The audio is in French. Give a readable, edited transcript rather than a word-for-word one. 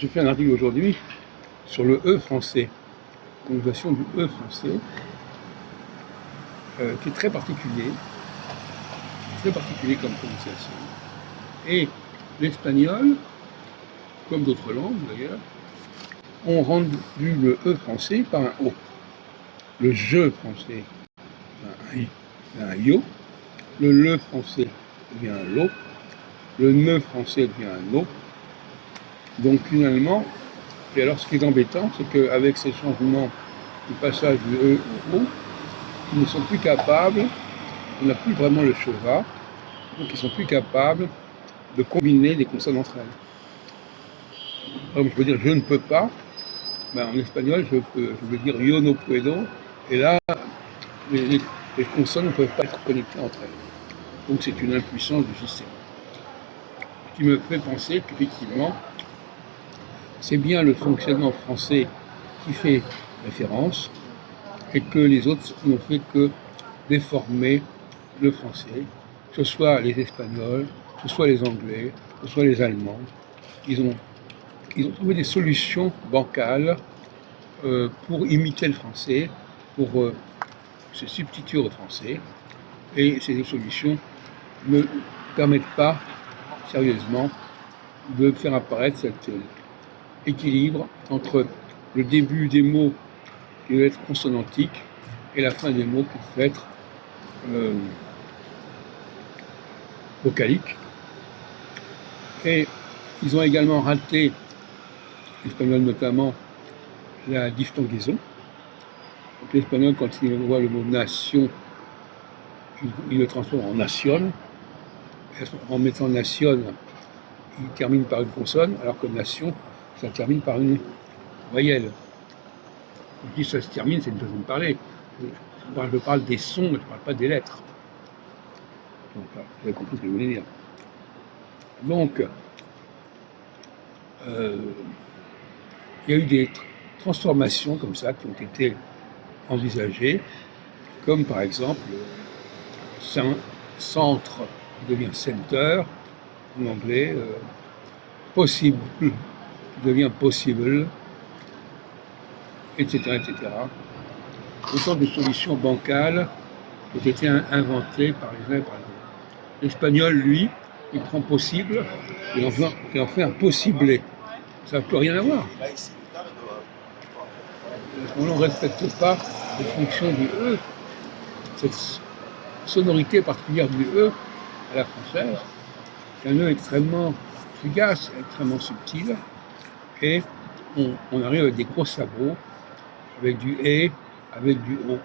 J'ai fait un article aujourd'hui sur le E français, prononciation du E français, qui est très particulier comme prononciation. Et l'espagnol, comme d'autres langues d'ailleurs, ont rendu le E français par un O. Le je français un yo, le français devient un lo, le ne français devient un no. Donc finalement, et alors ce qui est embêtant, c'est qu'avec ces changements du passage du E au O, ils ne sont plus capables, on n'a plus vraiment le cheva, donc ils ne sont plus capables de combiner les consonnes entre elles. Donc je veux dire je ne peux pas, ben, en espagnol je veux dire yo no puedo, et là les consonnes ne peuvent pas être connectées entre elles. Donc c'est une impuissance du système. Ce qui me fait penser qu'effectivement, c'est bien le fonctionnement français qui fait référence et que les autres n'ont fait que déformer le français, que ce soit les Espagnols, que ce soit les Anglais, que ce soit les Allemands. Ils ont trouvé des solutions bancales pour imiter le français, pour se substituer au français, et ces solutions ne permettent pas sérieusement de faire apparaître cet équilibre entre le début des mots qui doit être consonantique et la fin des mots qui doit être vocalique. Et ils ont également raté, l'espagnol notamment, la diphtongaison. Donc l'espagnol, quand il voit le mot nation, il le transforme en nation. En mettant nation, il termine par une consonne, alors que nation, ça termine par une voyelle. Je dis ça se termine, c'est une façon de parler. Je parle des sons, mais je ne parle pas des lettres. Donc, vous avez compris ce que je voulais dire. Donc, il y a eu des transformations comme ça qui ont été envisagées, comme par exemple centre devient center en anglais, possible devient possible, etc., etc. Autant de solutions bancales qui ont été inventées par les uns et par les autres. L'espagnol, lui, il prend possible et en fait un possiblé. Ça n'a plus rien à voir. On ne respecte pas les fonctions du E, cette sonorité particulière du E à la française. C'est un E extrêmement fugace, extrêmement subtil, et on arrive avec des gros sabots, avec du E, avec du O.